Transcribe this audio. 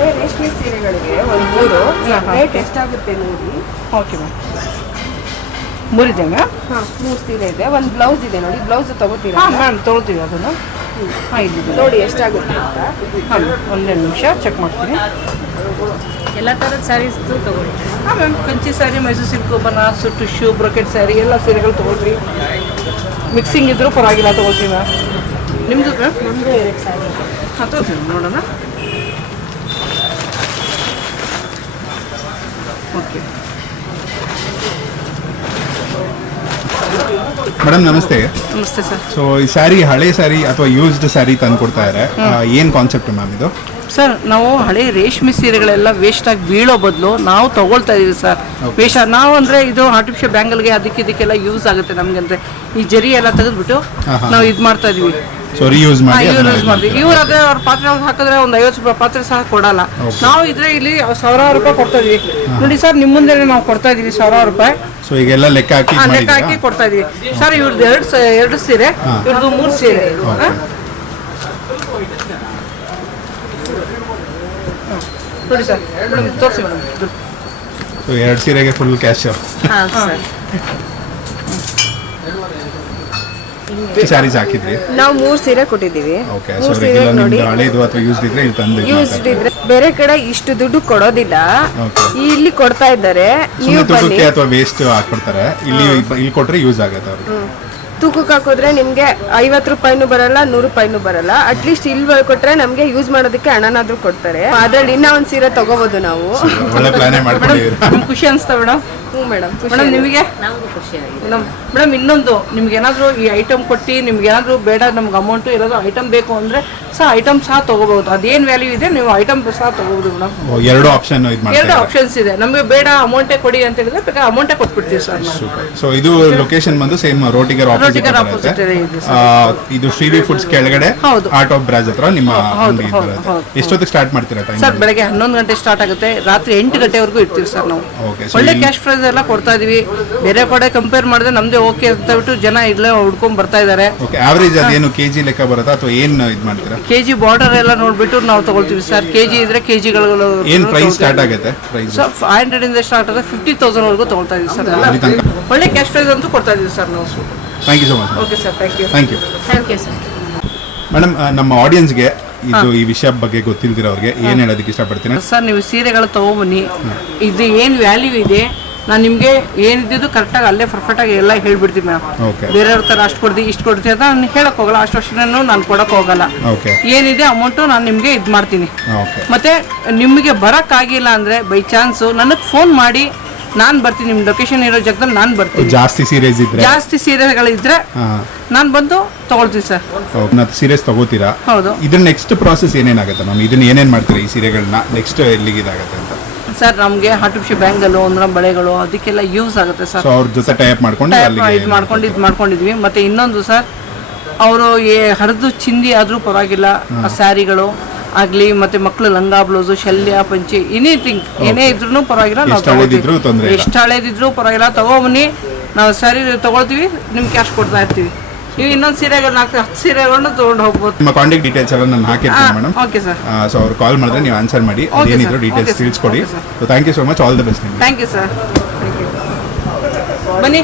ರೇಷ್ಮೆ ಸೀರೆಗಳಿಗೆ ಒಂದು ಮೂರು. ರೇಟ್ ಎಷ್ಟಾಗುತ್ತೆ ನೋಡಿ. ಓಕೆ ಮ್ಯಾಮ್ ಮೂರಿದೆ ಮ್ಯಾಮ್ ಹಾಂ ಮೂರು ಸೀರೆ ಇದೆ. ಒಂದು ಬ್ಲೌಸ್ ಇದೆ ನೋಡಿ. ಬ್ಲೌಸ್ ತಗೋತೀರಾ? ಹಾಂ ಮ್ಯಾಮ್ ತೊಗೊಳ್ತೀವಿ ಅದನ್ನು. ಹಾಂ ಇಲ್ಲಿದೆ ನೋಡಿ ಎಷ್ಟಾಗುತ್ತೆ ಅಂತ. ಹಾಂ ಒಂದೇ ನಿಮಿಷ ಚೆಕ್ ಮಾಡ್ತೀನಿ. ಎಲ್ಲ ಥರದ ಸ್ಯಾರೀಸ್ ತಗೊಳ್ಳಿ. ಹಾಂ ma'am Kanchi sari Mysuru silk ಬನಾಸು tissue brocade sari ಎಲ್ಲ ಸೀರೆಗಳು ತೊಗೊಳ್ರಿ. ಮಿಕ್ಸಿಂಗ್ ಇದ್ದರೂ ಪರವಾಗಿಲ್ಲ ತೊಗೊಳ್ತೀವಿ ಮ್ಯಾಮ್ ನಿಮ್ಮದು ಮ್ಯಾಮ್ ನಮ್ಮದು ಎರಡು ಸ್ಯಾರಿ ಹಾಂ ತೋರಿಸಿ ನೋಡೋಣ. ಓಕೆ. ಮೇಡಮ್ ನಮಸ್ತೆ. ನಮಸ್ತೆ ಸರ್. ಸೊ ಈ ಸ್ಯಾರಿ ಹಳೆ ಸ್ಯಾರಿ ಅಥವಾ ಯೂಸ್ಡ್ ಸ್ಯಾರಿ ತಂದು ಕೊಡ್ತಾ ಇದ್ದಾರೆ ಏನ್ ಕಾನ್ಸೆಪ್ಟ್ ಮ್ಯಾಮ್ ಇದು? ಸರ್ ನಾವು ಹಳೆ ರೇಷ್ಮೆ ಸೀರೆಗಳೆಲ್ಲ ವೇಸ್ಟ್ ಆಗಿ ಬೀಳೋ ಬದಲು ನಾವು ತಗೊಳ್ತಾ ಇದೀವಿ ಸರ್. ವೇಷ ನಾವು ಅಂದ್ರೆ ಇದು ಆರ್ಟಿಫಿಷಿಯಲ್ ಬ್ಯಾಂಗಲ್ಗೆ ಅದಕ್ಕೆ ಇದಕ್ಕೆಲ್ಲ ಯೂಸ್ ಆಗುತ್ತೆ ನಮ್ಗೆ ಅಂದ್ರೆ ಈ ಜರಿ ಎಲ್ಲ ತೆಗೆದ್ಬಿಟ್ಟು. ನಾವು ಇದು ಮಾಡ್ತಾ ಇದೀವಿ. ಸೊ ರಿಯೂಸ್ ಮಾಡಿ ಯೂಸ್ ಮಾಡ್ತೀವಿ. ಇವ್ರು ಅದೇ ಅವ್ರ ಪಾತ್ರೆ ಹಾಕಿದ್ರೆ ಒಂದು ಐವತ್ತು ರೂಪಾಯಿ ಪಾತ್ರೆ ಸಹ ಕೊಡಲ್ಲ. ನಾವು ಇದ್ರೆ ಇಲ್ಲಿ ಸಾವಿರಾರು ರೂಪಾಯಿ ಕೊಡ್ತಾ ಇದೀವಿ. ನೋಡಿ ಸರ್ ನಿಮ್ಮ ಮುಂದೆ ನಾವು ಕೊಡ್ತಾ ಇದೀವಿ ಸಾವಿರಾರು ರೂಪಾಯಿ. ಸೊ ಈಗೆಲ್ಲ ಲೆಕ್ಕ ಹಾಕಿ ಆ, ಲೆಕ್ಕ ಹಾಕಿ ಕೊಡ್ತಾ ಇದೀವಿ ಸರ್ ಇವ್ರದ್ದು ಎರಡು ಎರಡು ಸೀರೆ ಇವ್ರದ್ದು ಮೂರು ಸೀರೆ. ಹಾ? ನೋಡಿ ಸರ್ ಮೇಡಮ್ ತೋರಿಸಿ ಮೇಡಮ್. ಸೊ ಎರಡು ಸೀರೆಗೆ ಫುಲ್ ಕ್ಯಾಶ್ ಹಾಂ ಸರ್. ಸ್ಯಾರೀಸ್ ಹಾಕಿದ್ರಿ? ನಾವು ಮೂರು ಸೀರೆ ಕೊಟ್ಟಿದ್ದೀವಿ. ಓಕೆ ಸೊ ಮೂರು ಸೀರೆ ರೆಗ್ಯುಲರ್ ನೋಡಿ. ನಿಮ್ದು ಹಳೇದು ಅಥವಾ ಯೂಸ್ಡ್ ಇದ್ರೆ ಇಲ್ಲಿ ತಂದು ಇದ್ ಯೂಸ್ಡ್ ಮಾಡ್ತಾರೆ. ಇದ್ರೆ ಬೇರೆ ಕಡೆ ಇಷ್ಟು ದುಡ್ಡು ಕೊಡೋದಿಲ್ಲ. Okay. ಇಲ್ಲಿ ಕೊಡ್ತಾ ಇದ್ದಾರೆ. ನೀವು ಸುಮ್ನೆ ಬನ್ನಿ. ತೂಕಕ್ಕೆ ಅಥವಾ ವೇಸ್ಟ್ ಹಾಕ್ಬಿಡ್ತಾರೆ. ಇಲ್ಲಿ ಇಲ್ಲಿ ಕೊಟ್ರೆ ಯೂಸ್ ಆಗುತ್ತೆ ಅವ್ರಿಗೆ. ತೂಕಕ್ಕೆ ಹಾಕಿದ್ರೆ ನಿಮ್ಗೆ ಐವತ್ತು ರೂಪಾಯಿನೂ ಬರಲ್ಲ ನೂರು ರೂಪಾಯಿನೂ ಬರಲ್ಲ. ಅಟ್ಲೀಸ್ಟ್ ಇಲ್ಲಿ ಕೊಟ್ರೆ ನಮ್ಗೆ ಯೂಸ್ ಮಾಡೋದಕ್ಕೆ ಹಣನಾದ್ರೂ ಕೊಡ್ತಾರೆ. ಅದ್ರಲ್ಲಿ ಇನ್ನ ಒಂದ್ ಸೀರೆ ತಗೋಬಹುದು ನಾವು. ಒಳ್ಳೆ ಪ್ಲಾನೇ ಮಾಡ್ಕೊಂಡಿದ್ದೀರಾ? ನಿಮ್ಗೆ ಖುಷಿ ಅನ್ಸ್ತಾ ಮೇಡಮ್ ಹ್ಞೂ ಮೇಡಮ್ ಮೇಡಮ್ ನಿಮಗೆ? ನಮಗೂ ಖುಷಿಯಾಗಿದೆ ಮೇಡಮ್ ಮೇಡಮ್ ಇನ್ನೊಂದು ನಿಮ್ಗೆ ಏನಾದರೂ ಈ ಐಟಮ್ ಕೊಟ್ಟು ನಿಮ್ಗೆ ಏನಾದರೂ ಬೇಡ ನಮ್ಗೆ ಅಮೌಂಟು ಏನಾದರೂ ಐಟಮ್ ಬೇಕು ಅಂದರೆ ಸಹ ಐಟಮ್ ಸಹ ತೊಗೋಬೋದು ಅದೇನು ವ್ಯಾಲ್ಯೂ ಇದೆ ನೀವು ಐಟಮ್ ಸಹ ತೊಗೋಬೋದು ಮೇಡಮ್. ಓ, ಎರಡು ಆಪ್ಷನ್ ಇದು ಎರಡು ಆಪ್ಷನ್ಸ್ ಇದೆ. ನಮಗೆ ಬೇಡ ಅಮೌಂಟೇ ಕೊಡಿ ಅಂತ ಹೇಳಿದ್ರೆ ಬೇಕಾದ್ರೆ ಅಮೌಂಟೇ ಕೊಟ್ಬಿಡ್ತೀವಿ ಸರ್ ನಾವು. ಸೊ ಇದು ಲೊಕೇಶನ್ ಬಂದು ಸೇಮ್ ರೋಟಿಗರ್ ರೋಟಿಗರ್ ಇದೆ ಇದು ಇದು ಶ್ರೀವಿ ಫುಡ್ಸ್ ಕೆಳಗಡೆ ಹೌದು. ಆರ್ಟ್ ಆಫ್ ಬ್ರಾಜ್ ಹತ್ರ ನಿಮ್ಮ ಅಂಗಡಿ ಹೌದು, ಹೌದು. ಎಷ್ಟೊತ್ತಿಗೆ ಸ್ಟಾರ್ಟ್ ಮಾಡ್ತೀರಾ ಟೈಮ್ ಸರ್ ಬೆಳಗ್ಗೆ ಹನ್ನೊಂದು ಗಂಟೆ ಸ್ಟಾರ್ಟ್ ಆಗುತ್ತೆ. ರಾತ್ರಿ ಎಂಟು ಗಂಟೆವರೆಗೂ ಇರ್ತೀವಿ ಸರ್ ನಾವು. ಓಕೆ ಒಳ್ಳೆ ಕ್ಯಾಶ್ ಪ್ರೈಸ್ ಎಲ್ಲ ಕೊಡ್ತಾ ಇದೀವಿ. ಬೇರೆ ಕಡೆ ಕಂಪೇರ್ ಮಾಡಿದ್ರೆ ನಮ್ದೇ ಓಕೆ ಅಂತ ಬಿಟ್ಟು ಜನ ಇಲ್ಲೇ ಹುಡ್ಕೊಂಡ್ ಬರ್ತಾ ಇದ್ದಾರೆ ಓಕೆ ಆವರೇಜ್ ಅದೇನು ಕೆಜಿ ಲೆಕ್ಕ ಬರುತ್ತಾ ಅಥವಾ ಏನು ಇದು ಮಾಡ್ತೀರಾ? ಕೆ ಜಿ ಬಾರ್ಡರ್ ಎಲ್ಲ ನೋಡ್ಬಿಟ್ಟು ನಾವು ತಗೊಳ್ತೀವಿ ಸರ್ ಕೆ ಜಿ ಇದ್ರೆ ಕೆ ಜಿಗಳು ಏನ್ ಪ್ರೈಸ್ ಸ್ಟಾರ್ಟ್ ಆಗುತ್ತೆ? ಪ್ರೈಸ್ ಸರ್ ಫೈವ್ ಹಂಡ್ರೆಡ್ ಇಂದ ಸ್ಟಾರ್ಟ್ ಆದ್ರೆ ಫಿಫ್ಟಿ ತೌಸಂಡ್ ವರೆಗೂ ತಗೊಳ್ತಾ ಇದೀವಿ ಸರ್ ಎಲ್ಲ ಒಳ್ಳೆ ಕ್ಯಾಶ್ ಪ್ರೈಸ್ ಅಂತೂ ಕೊಡ್ತಾ ಇದೀವಿ ಸರ್ ನಾವು. Thank you so much okay sir thank you thank you thank you sir madam ನಮ್ಮ ಆಡಿಯನ್ಸ್ಗೆ ಇದು ಈ ವಿಷಯ ಬಗ್ಗೆ ಗೊತ್ತಿಲ್ದಿರೋರಿಗೆ ಏನು ಹೇಳೋದಕ್ಕೆ ಇಷ್ಟಪಡ್ತೀನಿ ಸರ್ ನೀವು ಸೀರೆಗಳು ತಗೊಬನ್ನಿ. ಇದು ಏನು ವ್ಯಾಲ್ಯೂ ಇದೆ? ನಾನು ನಿಮಗೆ ಏನಿದ್ದು ಕರೆಕ್ಟಾಗಿ ಅಲ್ಲೇ ಪರ್ಫೆಕ್ಟಾಗಿ ಎಲ್ಲ ಹೇಳ್ಬಿಡ್ತೀನಿ ಮ್ಯಾಮ್ ಓಕೆ ಬೇರೆಯವ್ರ ಥರ ಅಷ್ಟು ಕೊಡ್ತೀವಿ ಇಷ್ಟು ಕೊಡ್ತೀವಿ ಅಂತ ನಾನು ಹೇಳಕ್ ಹೋಗಲ್ಲ. ಅಷ್ಟು ಅಷ್ಟನ್ನು ನಾನು ಕೊಡಕ್ಕೆ ಹೋಗಲ್ಲ. ಓಕೆ ಏನಿದೆ ಅಮೌಂಟು ನಾನು ನಿಮಗೆ ಇದು ಮಾಡ್ತೀನಿ. ಓಕೆ ಮತ್ತೆ ನಿಮಗೆ ಬರೋಕ್ಕಾಗಿಲ್ಲ ಅಂದರೆ ಬೈ ಚಾನ್ಸು ನನಗೆ ಫೋನ್ ಮಾಡಿ ನಾನು ಬರ್ತೀನಿ ನಿಮ್ಮ ಲೊಕೇಶನ್ ಇರೋ ಜಾಗದಲ್ಲಿ ನಾನು ಬರ್ತೀನಿ. ಜಾಸ್ತಿ ಸೀರಿಯಸ್ ಇದ್ರೆ? ಜಾಸ್ತಿ ಸೀರೆಗಳಿದ್ರೆ ನಾನು ಬಂದು ತಗೊಳ್ತೀನಿ ಸರ್ ನಾವು ಸೀರಿಯಸ್ ತಗೋತೀರಾ? ಹೌದು. ಇದ್ರ ನೆಕ್ಸ್ಟ್ ಪ್ರಾಸೆಸ್ ಏನೇನಾಗುತ್ತೆ ಮ್ಯಾಮ್ ಇದನ್ನ ಏನೇನು ಮಾಡ್ತೀರಾ ಈ ಸೀರೆಗಳನ್ನ ನೆಕ್ಸ್ಟ್ ಎಲ್ಲಿಗೆ ಇದಾಗುತ್ತೆ ಅಂತ? ಸರ್ ನಮಗೆ ಆರ್ಟಿಫಿಷಿಯಲ್ ಬ್ಯಾಂಗಲು ಒಂದ್ರ ಬಳೆಗಳು ಅದಕ್ಕೆಲ್ಲ ಯೂಸ್ ಆಗುತ್ತೆ ಸರ್. ಸೊ ಅವ್ರ ಜೊತೆ ಟೈಪ್ ಮಾಡ್ಕೊಂಡು ಅಲ್ಲಿಗೆ ಇದು ಮಾಡ್ಕೊಂಡು ಇದು ಮಾಡ್ಕೊಂಡಿದ್ವಿ. ಮತ್ತೆ ಇನ್ನೊಂದು ಸರ್ ಅವರು ಹರಿದು ಚಿಂದಿ ಆದ್ರೂ ಪರವಾಗಿಲ್ಲ. ಆ ಸ್ಯಾರಿಗಳು ಆಗಲಿ ಮತ್ತೆ ಮಕ್ಕಳು ಲಂಗ ಬ್ಲೌಸು ಶಲ್ಯ ಪಂಚಿ ಎನಿಥಿಂಗ್ ಏನೇ ಇದ್ರೂ ಪರವಾಗಿಲ್ಲ ನಾವು ಎಷ್ಟು ಹಳೇದಿದ್ರೂ ತೊಂದ್ರೆ ಇಲ್ಲ. ಎಷ್ಟು ಹಳೇದಿದ್ರು ಪರವಾಗಿಲ್ಲ. ತಗೊಬನ್ನಿ. ನಾವು ಸ್ಯಾರಿ ತಗೊಳ್ತೀವಿ ನಿಮ್ಗೆ ಕ್ಯಾಶ್ ಕೊಡ್ತಾ ಇರ್ತೀವಿ. ನೀವು ಇನ್ನೊಂದು ಸೀರೆಗಳು ನಾಲ್ಕು ಹತ್ತು ಸೀರೆಗಳನ್ನು ತೊಗೊಂಡು ಹೋಗ್ಬೋದು. ನಿಮ್ಮ ಕಾಂಟ್ಯಾಕ್ಟ್ ಡೀಟೇಲ್ಸ್ ಎಲ್ಲ ನಾನು ಹಾಕಿರ್ತೀನಿ ಮೇಡಮ್ ಓಕೆ ಸರ್ ಸೊ ಅವ್ರು ಕಾಲ್ ಮಾಡಿದ್ರೆ ನೀವು ಆನ್ಸರ್ ಮಾಡಿ. ಏನಿದ್ರು. ಡೀಟೇಲ್ಸ್. ತಿಳಿಸ್ಕೊಡಿ. So thank you so much all the best thank you sir ಬನ್ನಿ.